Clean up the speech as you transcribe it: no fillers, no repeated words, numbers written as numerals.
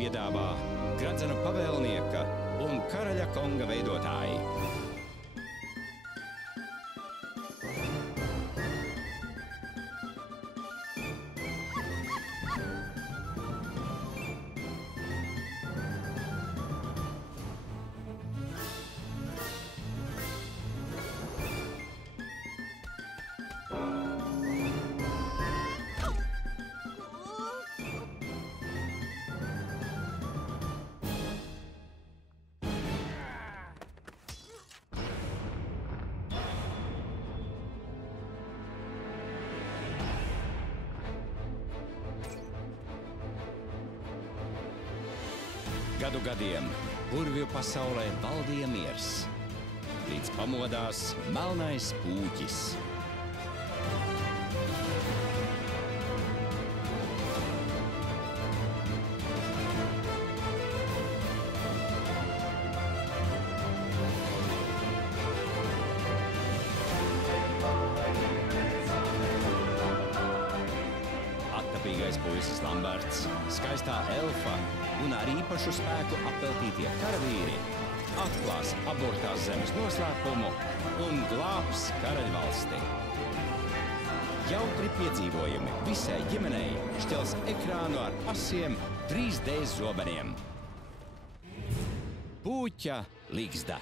piedāvā Gradzenu pavēlnieka un Karaļa Konga veidotāji. Gadu gadiem burvju pasaulē valdīja miers, līdz pamodās melnais pūķis. Attapīgais puisis Lamberts, skaistā elfa un ar īpašu spēku apveltītie karavīri atklās abortās zemes noslēpumu un glābs karaļvalsti. Jautri piedzīvojumi visai ģimenei šķels ekrānu ar asiem 3D zobeniem. Pūķa ligzda.